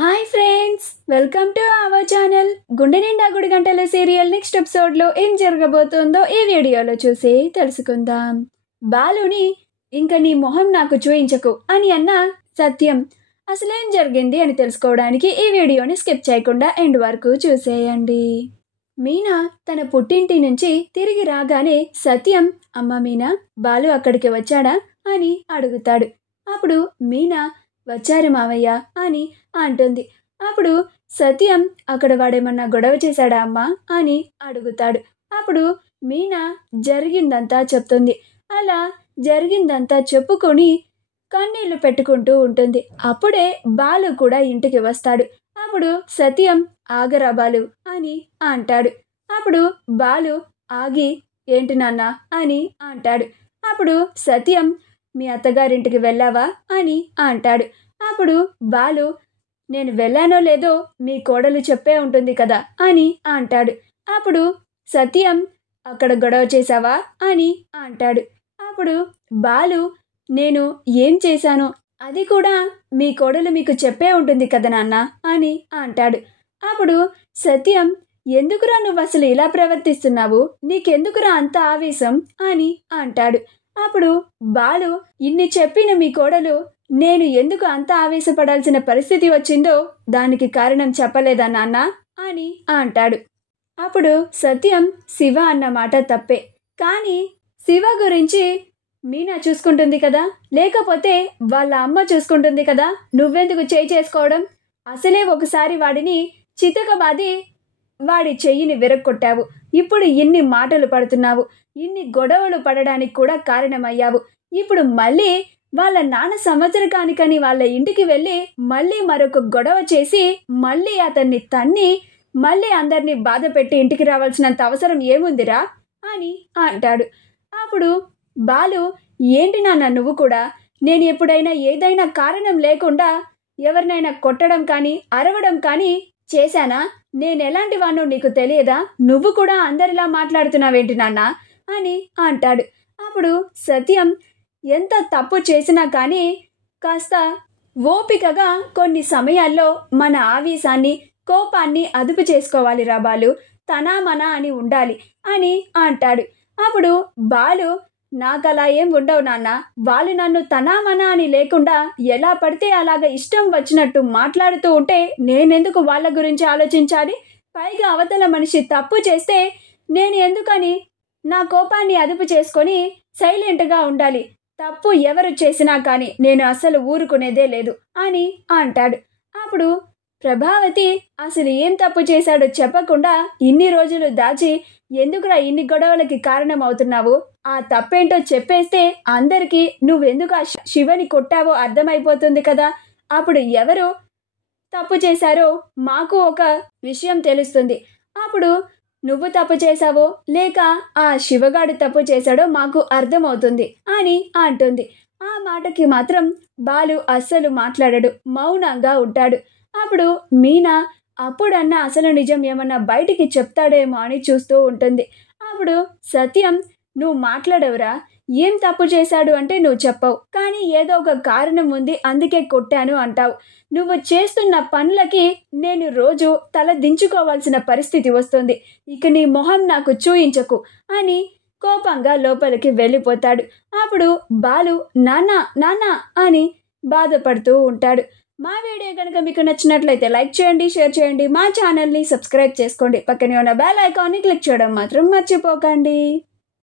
Hi friends, welcome to our channel. గుండె నిండా గుడి గంటల సీరియల్ నెక్స్ట్ ఎపిసోడ్లో ఏం జరగబోతుందో ఈ వీడియోలో చూసి తెలుసుకుందాం. బాలుని ఇంకా నీ మొహం నాకు చూయించకు అని అన్న సత్యం అసలేం జరిగింది అని తెలుసుకోవడానికి ఈ వీడియోని స్కిప్ చేయకుండా ఎండ్ వరకు చూసేయండి. మీనా తన పుట్టింటి నుంచి తిరిగి రాగానే సత్యం, అమ్మ మీనా, బాలు అక్కడికి వచ్చాడా అని అడుగుతాడు. అప్పుడు మీనా, వచ్చారు మావయ్య అని అంటుంది. అప్పుడు సత్యం, అక్కడ వాడేమన్నా గొడవ చేశాడా అమ్మా అని అడుగుతాడు. అప్పుడు మీనా జరిగిందంతా చెప్తుంది. అలా జరిగిందంతా చెప్పుకొని కన్నీళ్లు పెట్టుకుంటూ ఉంటుంది. అప్పుడే బాలు కూడా ఇంటికి వస్తాడు. అప్పుడు సత్యం, ఆగరా బాలు అని అంటాడు. అప్పుడు బాలు ఆగి, ఏంటి నాన్న అని అంటాడు. అప్పుడు సత్యం, మీ అత్తగారింటికి వెళ్ళావా అని అంటాడు. అప్పుడు బాలు, నేను వెళ్ళానో లేదో మీ కోడలు చెప్పే ఉంటుంది కదా అని అంటాడు. అప్పుడు సత్యం, అక్కడ గొడవ చేశావా అని అంటాడు. అప్పుడు బాలు, నేను ఏం చేశాను అది కూడా మీ కోడలు మీకు చెప్పే ఉంటుంది కదా నాన్న అని అంటాడు. అప్పుడు సత్యం, ఎందుకురా నువ్వు అసలు ఇలా ప్రవర్తిస్తున్నావు, నీకెందుకురా అంత ఆవేశం అని అంటాడు. అప్పుడు బాలు, ఇన్ని చెప్పిన మీ కోడలు నేను ఎందుకు అంత ఆవేశపడాల్సిన పరిస్థితి వచ్చిందో దానికి కారణం చెప్పలేదా నాన్న అని అంటాడు. అప్పుడు సత్యం, శివ అన్న మాట తప్పే, కానీ శివ గురించి మీనా చూసుకుంటుంది కదా, లేకపోతే వాళ్ళ అమ్మ చూసుకుంటుంది కదా, నువ్వెందుకు చేయి చేసుకోవడం, అసలే ఒకసారి వాడిని చితకబాది వాడి చెయ్యిని విరక్కొట్టావు, ఇప్పుడు ఇన్ని మాటలు పడుతున్నావు, ఇన్ని గొడవలు పడడానికి కూడా కారణమయ్యావు, ఇప్పుడు మళ్ళీ వాళ్ళ నాన్న సంవత్సరకానికని వాళ్ళ ఇంటికి వెళ్ళి మళ్ళీ మరొక గొడవ చేసి మళ్ళీ అతన్ని తన్ని మళ్ళీ అందరినీ బాధ పెట్టి ఇంటికి రావాల్సినంత అవసరం ఏముందిరా అని అంటాడు. అప్పుడు బాలు, ఏంటి నాన్న నువ్వు కూడా, నేను ఎప్పుడైనా ఏదైనా కారణం లేకుండా ఎవరినైనా కొట్టడం కానీ అరవడం కానీ చేశానా, నేనెలాంటి వాణ్ణో నీకు తెలియదా, నువ్వు కూడా అందరిలా మాట్లాడుతున్నావేంటి నాన్న అని అంటాడు. అప్పుడు సత్యం, ఎంత తప్పు చేసినా కానీ కాస్త ఓపికగా కొన్ని సమయాల్లో మన ఆవేశాన్ని కోపాన్ని అదుపు చేసుకోవాలి రా బాలు, తనా మనా అని ఉండాలి అని అంటాడు. అప్పుడు బాలు, నాకలా ఏం ఉండవు నాన్న, వాళ్ళు నన్ను తనా మనా అని లేకుండా ఎలా పడితే అలాగ ఇష్టం వచ్చినట్టు మాట్లాడుతూ ఉంటే నేనెందుకు వాళ్ళ గురించి ఆలోచించాలి, పైగా అవతల మనిషి తప్పు చేస్తే నేను ఎందుకని నా కోపాన్ని అదుపు చేసుకొని సైలెంట్గా ఉండాలి, తప్పు ఎవరు చేసినా కానీ నేను అస్సలు ఊరుకునేదే లేదు అని అంటాడు. అప్పుడు ప్రభావతి, అసలు ఏం తప్పు చేశాడో చెప్పకుండా ఇన్ని రోజులు దాచి ఎందుకురా ఇన్ని గొడవలకి కారణం అవుతున్నావు, ఆ తప్పేంటో చెప్పేస్తే అందరికీ నువ్వెందుకు ఆ శివని కొట్టావో అర్థమైపోతుంది కదా, అప్పుడు ఎవరు తప్పు చేశారో మాకు ఒక విషయం తెలుస్తుంది, అప్పుడు నువ్వు తప్పు చేశావో లేక ఆ శివగాడు తప్పు చేశాడో మాకు అర్థమవుతుంది అని అంటుంది. ఆ మాటకి మాత్రం బాలు అస్సలు మాట్లాడడు, మౌనంగా ఉంటాడు. అప్పుడు మీనా అప్పుడన్న అసలు నిజం ఏమన్నా బయటికి చెప్తాడేమో అని చూస్తూ ఉంటుంది. అప్పుడు సత్యం, నువ్వు మాట్లాడవురా, ఏం తప్పు చేశాడు అంటే నువ్వు చెప్పవు, కానీ ఏదో ఒక కారణం ఉంది అందుకే కొట్టాను అంటావు, నువ్వు చేస్తున్న పనులకి నేను రోజు తల దించుకోవాల్సిన పరిస్థితి వస్తుంది, ఇక నీ మొహం నాకు చూయించకు అని కోపంగా లోపలికి వెళ్ళిపోతాడు. అప్పుడు బాలు, నాన్న నాన్న అని బాధపడుతూ ఉంటాడు. మా వీడియో కనుక మీకు నచ్చినట్లయితే లైక్ చేయండి, షేర్ చేయండి, మా ఛానల్ని సబ్స్క్రైబ్ చేసుకోండి, పక్కనే ఉన్న బెల్ ఐకాన్ని క్లిక్ చేయడం మాత్రం మర్చిపోకండి.